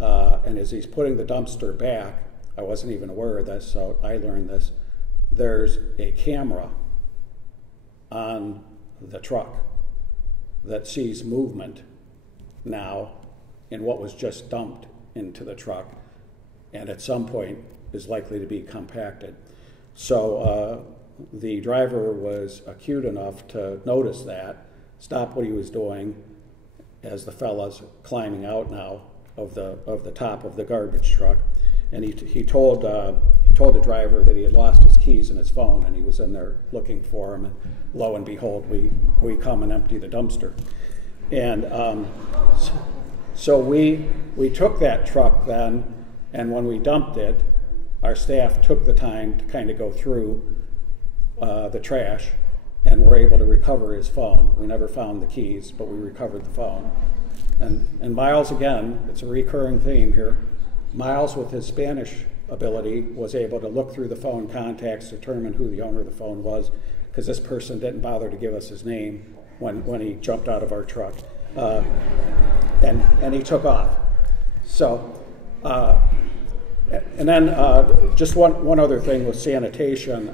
And as he's putting the dumpster back, I wasn't even aware of this, so I learned this. There's a camera on the truck that sees movement now in what was just dumped into the truck, and at some point is likely to be compacted. So the driver was acute enough to notice that, stop what he was doing as the fella's climbing out now of the top of the garbage truck, and he told the driver that he had lost his keys and his phone, and he was in there looking for him, and lo and behold, we come and empty the dumpster. And so we took that truck then, and when we dumped it, our staff took the time to kind of go through the trash, and were able to recover his phone. We never found the keys, but we recovered the phone. And Miles, again, it's a recurring theme here, Miles, with his Spanish ability, was able to look through the phone contacts, determine who the owner of the phone was, because this person didn't bother to give us his name when he jumped out of our truck. And he took off. So, and then just one other thing with sanitation,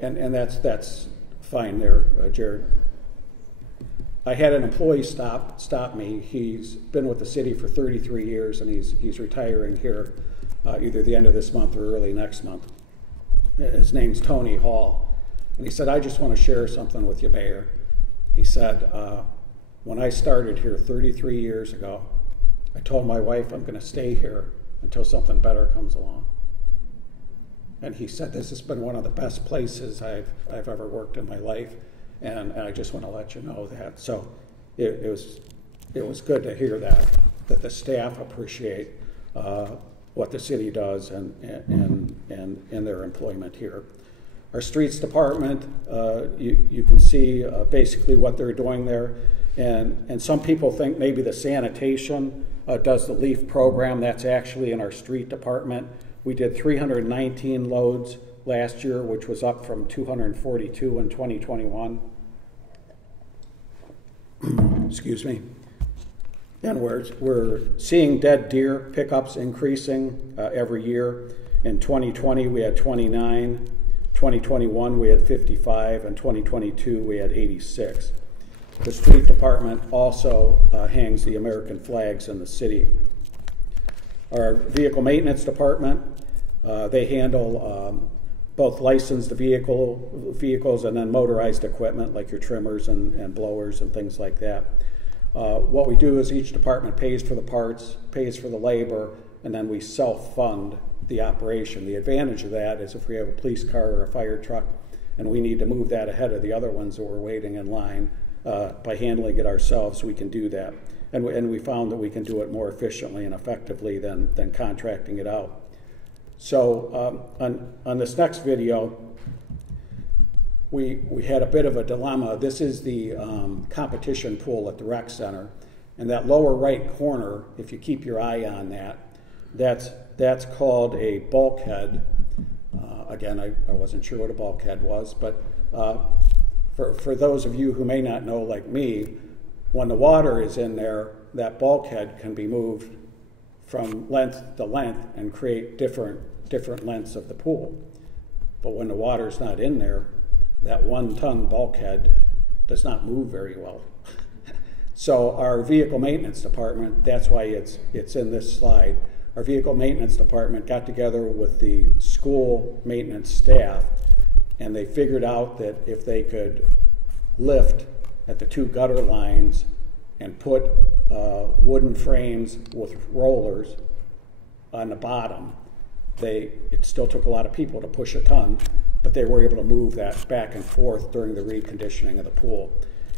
and that's fine there, Jared. I had an employee stop me. He's been with the city for 33 years, and he's retiring here either the end of this month or early next month. His name's Tony Hall. And he said, I just want to share something with you, Mayor. He said, when I started here 33 years ago, I told my wife I'm going to stay here until something better comes along. And he said, this has been one of the best places I've ever worked in my life. And I just want to let you know that. So it was good to hear that the staff appreciate what the city does and their employment here. Our streets department, you can see basically what they're doing there. And some people think maybe the sanitation does the LEAF program. That's actually in our street department. We did 319 loads last year, which was up from 242 in 2021. Excuse me. And we're seeing dead deer pickups increasing every year. In 2020, we had 29. 2021, we had 55. And 2022, we had 86. The street department also hangs the American flags in the city. Our vehicle maintenance department, They handle both licensed vehicles and then motorized equipment like your trimmers and blowers and things like that. What we do is each department pays for the parts, pays for the labor, and then we self-fund the operation. The advantage of that is if we have a police car or a fire truck and we need to move that ahead of the other ones that we're waiting in line, by handling it ourselves, we can do that. And we found that we can do it more efficiently and effectively than contracting it out. So on this next video, we had a bit of a dilemma. This is the competition pool at the rec center. And that lower right corner, if you keep your eye on that, that's called a bulkhead. Again, I wasn't sure what a bulkhead was, but for those of you who may not know, like me, when the water is in there, that bulkhead can be moved from length to length and create different lengths of the pool. But when the water's not in there, that 1-ton bulkhead does not move very well. So our vehicle maintenance department, that's why it's in this slide, our vehicle maintenance department got together with the school maintenance staff, and they figured out that if they could lift at the 2 gutter lines and put wooden frames with rollers on the bottom, it still took a lot of people to push a ton, but they were able to move that back and forth during the reconditioning of the pool.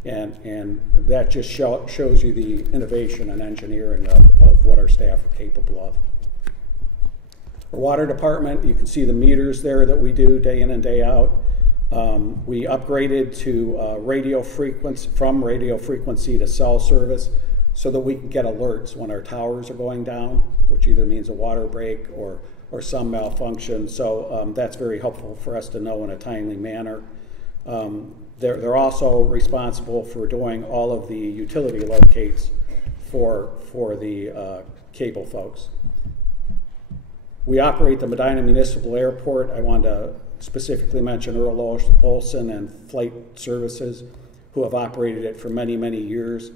And that just shows you the innovation and engineering of what our staff are capable of. Our water department, you can see the meters there that we do day in and day out. We upgraded to radio frequency to cell service so that we can get alerts when our towers are going down, which either means a water break or some malfunction. So that's very helpful for us to know in a timely manner. They're also responsible for doing all of the utility locates for the cable folks. We operate the Medina Municipal Airport. I wanted to specifically mention Earl Olson and Flight Services, who have operated it for many, many years.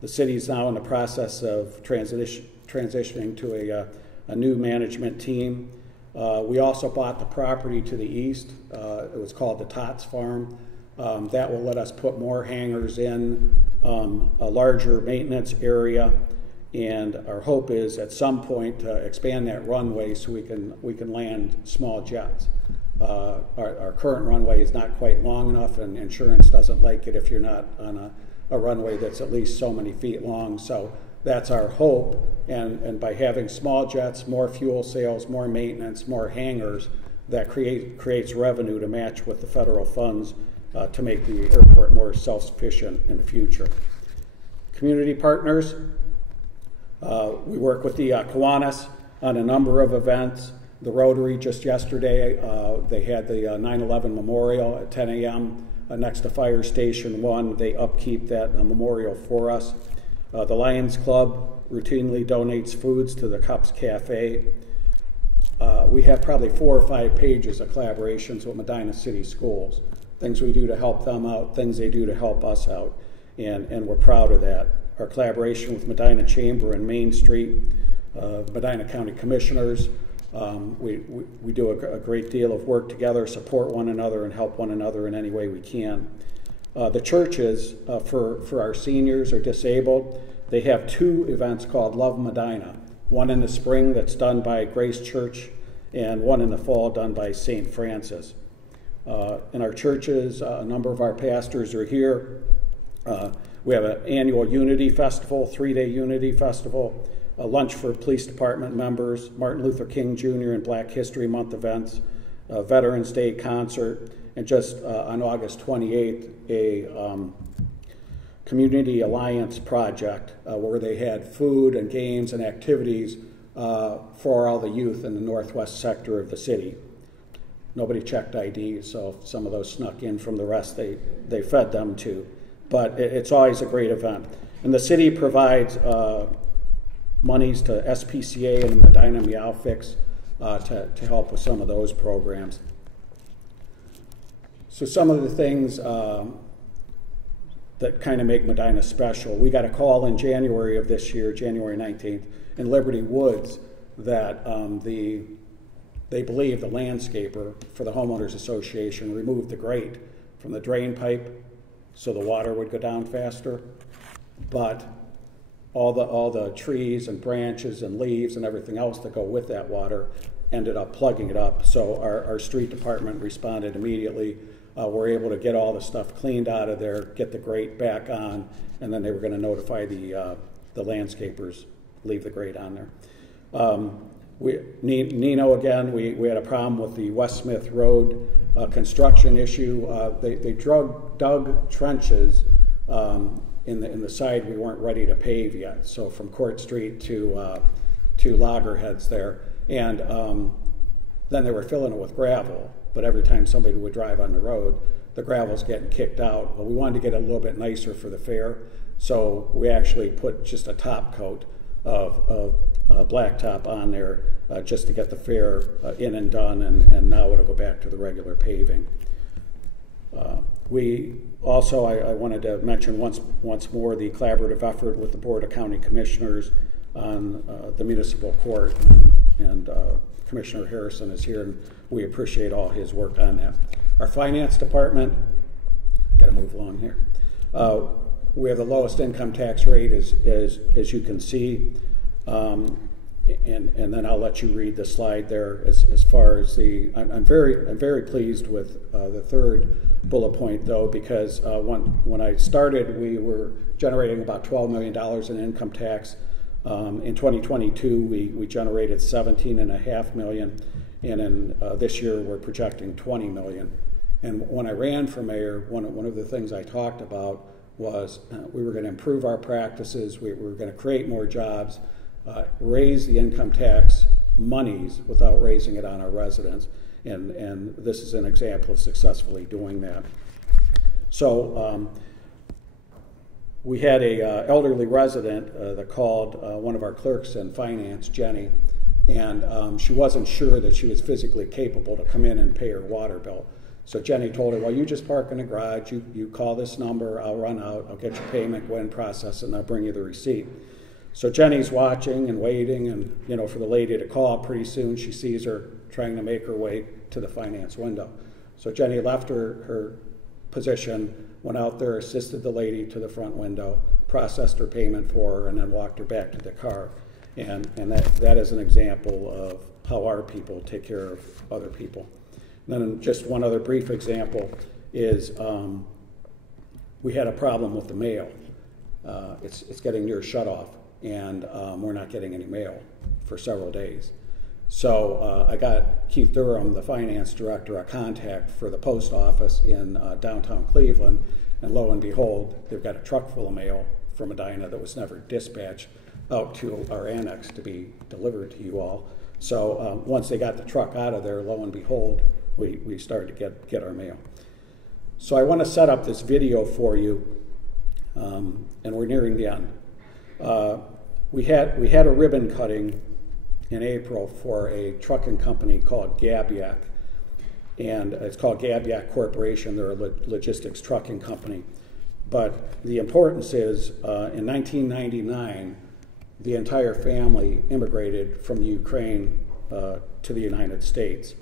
The city is now in the process of transitioning to a new management team. We also bought the property to the east. It was called the Tots Farm. That will let us put more hangars in, a larger maintenance area, and our hope is at some point to expand that runway so we can land small jets. Our current runway is not quite long enough, and insurance doesn't like it if you're not on a runway that's at least so many feet long. So that's our hope, and by having small jets, more fuel sales, more maintenance, more hangars, that creates revenue to match with the federal funds to make the airport more self-sufficient in the future. Community partners, we work with the Kiwanis on a number of events. The Rotary just yesterday, they had the 9/11 memorial at 10 a.m. Next to Fire Station 1. They upkeep that memorial for us. The Lions Club routinely donates foods to the Cups Cafe. We have probably 4 or 5 pages of collaborations with Medina City Schools. Things we do to help them out, things they do to help us out, and we're proud of that. Our collaboration with Medina Chamber and Main Street, Medina County Commissioners, we do a great deal of work together, support one another, and help one another in any way we can. The churches, for our seniors or disabled, they have 2 events called Love Medina. One in the spring that's done by Grace Church, and one in the fall done by St. Francis. In our churches, a number of our pastors are here. We have an annual Unity Festival, 3-day Unity Festival, a lunch for police department members, Martin Luther King Jr. and Black History Month events, a Veterans Day concert, and just on August 28th, a Community Alliance project where they had food and games and activities for all the youth in the northwest sector of the city. Nobody checked ID, so some of those snuck in from the rest they fed them to. But it's always a great event. And the city provides monies to SPCA and Medina Meow Fix to help with some of those programs. So some of the things that kind of make Medina special. We got a call in January of this year, January 19th, in Liberty Woods, that the they believe the landscaper for the homeowners association removed the grate from the drain pipe so the water would go down faster, but all the trees and branches and leaves and everything else that go with that water ended up plugging it up. So our street department responded immediately. We're able to get all the stuff cleaned out of there, get the grate back on, and then they were going to notify the landscapers, leave the grate on there. Nino, again, we had a problem with the West Smith Road construction issue. They dug trenches in the side we weren't ready to pave yet. So from Court Street to Loggerheads there. And then they were filling it with gravel. But every time somebody would drive on the road, the gravel's getting kicked out. Well, we wanted to get it a little bit nicer for the fair. So we actually put just a top coat of blacktop on there just to get the fair in and done, and now it'll go back to the regular paving. We also, I wanted to mention once more the collaborative effort with the Board of County Commissioners on the municipal court, and Commissioner Harrison is here, and we appreciate all his work on that. Our finance department, got to move along here. We have the lowest income tax rate, as you can see, and then I'll let you read the slide there. As far as I'm very pleased with the third bullet point, though, because when I started, we were generating about $12 million in income tax. In 2022, we generated $17.5 million, and in this year we're projecting $20 million. And when I ran for mayor, one of the things I talked about was we were going to improve our practices, we were going to create more jobs, raise the income tax monies without raising it on our residents, and this is an example of successfully doing that. So we had a elderly resident that called one of our clerks in finance, Jenny, and she wasn't sure that she was physically capable to come in and pay her water bill. So Jenny told her, well, you just park in the garage, you call this number, I'll run out, I'll get your payment, go ahead and process it, and I'll bring you the receipt. So Jenny's watching and waiting, and for the lady to call. Pretty soon she sees her trying to make her way to the finance window. So Jenny left her position, went out there, assisted the lady to the front window, processed her payment for her, and then walked her back to the car. And that is an example of how our people take care of other people. And then just one other brief example is we had a problem with the mail. It's getting near shut-off, and we're not getting any mail for several days. So I got Keith Durham, the finance director, a contact for the post office in downtown Cleveland, and lo and behold, they've got a truck full of mail from Medina that was never dispatched out to our annex to be delivered to you all. So once they got the truck out of there, lo and behold, we started to get our mail. So I want to set up this video for you, and we're nearing the end. We had a ribbon cutting in April for a trucking company called Gabiak, and it's called Gabiak Corporation. They're a logistics trucking company. But the importance is, in 1999, the entire family immigrated from the Ukraine to the United States.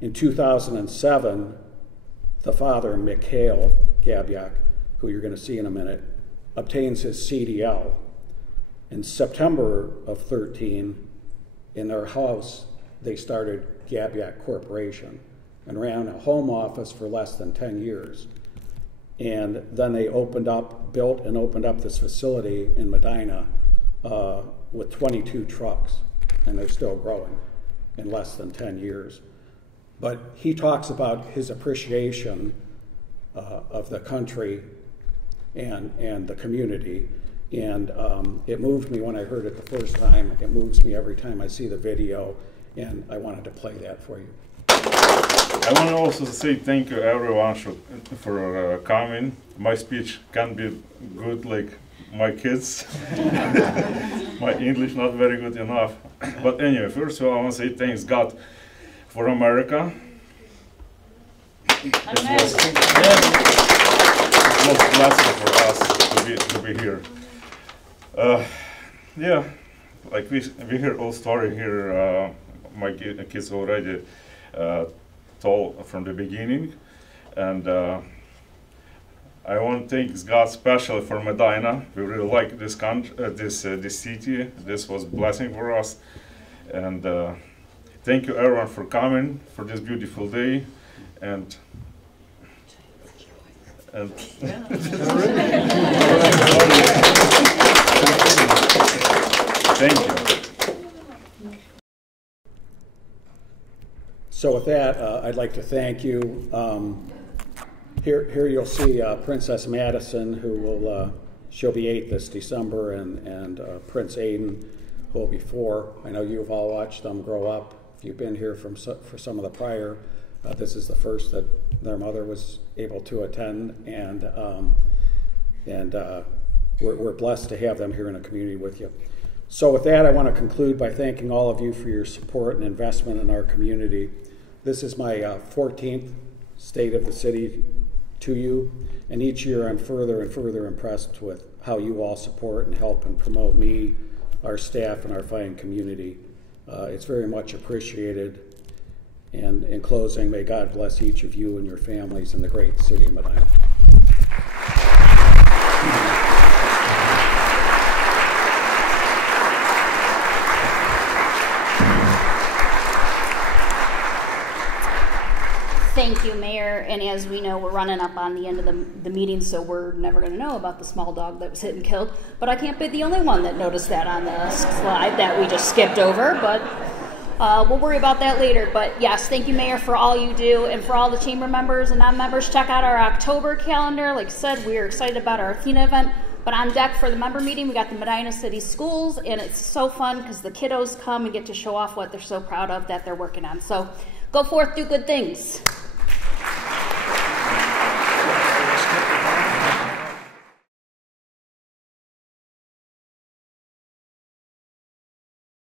In 2007, the father, Mikhail Gabiak, who you're going to see in a minute, obtains his CDL. In September of 13, in their house, they started Gabiak Corporation and ran a home office for less than 10 years. And then they built and opened up this facility in Medina with 22 trucks, and they're still growing in less than 10 years. But he talks about his appreciation of the country and the community, and it moved me when I heard it the first time. It moves me every time I see the video, and I wanted to play that for you. I want to also say thank you everyone for coming. My speech can't be good like my kids. My English not very good enough. But anyway, first of all, I want to say thanks God for America. It was a blessing for us to be here. Yeah, like we hear old story here. my kids already told from the beginning. And I want to thank God especially for Medina. We really like this this city. This was a blessing for us. And thank you everyone for coming for this beautiful day. And thank you. So with that, I'd like to thank you. Here you'll see Princess Madison, who will, she'll be 8 this December, and Prince Aiden, who will be 4. I know you've all watched them grow up. If you've been here for some of the prior, this is the first that their mother was able to attend, and we're blessed to have them here in a community with you. So with that, I want to conclude by thanking all of you for your support and investment in our community. This is my 14th State of the City to you, and each year I'm further and further impressed with how you all support and help and promote me, our staff, and our fine community. It's very much appreciated. And in closing, may God bless each of you and your families in the great city of Medina. Thank you, Mayor. And as we know, we're running up on the end of the meeting, so we're never going to know about the small dog that was hit and killed. But I can't be the only one that noticed that on the slide that we just skipped over. But we'll worry about that later. But yes, thank you, Mayor, for all you do. And for all the chamber members and non-members, check out our October calendar. Like I said, we are excited about our Athena event. But on deck for the member meeting, we got the Medina City Schools. And it's so fun because the kiddos come and get to show off what they're so proud of that they're working on. So go forth, do good things.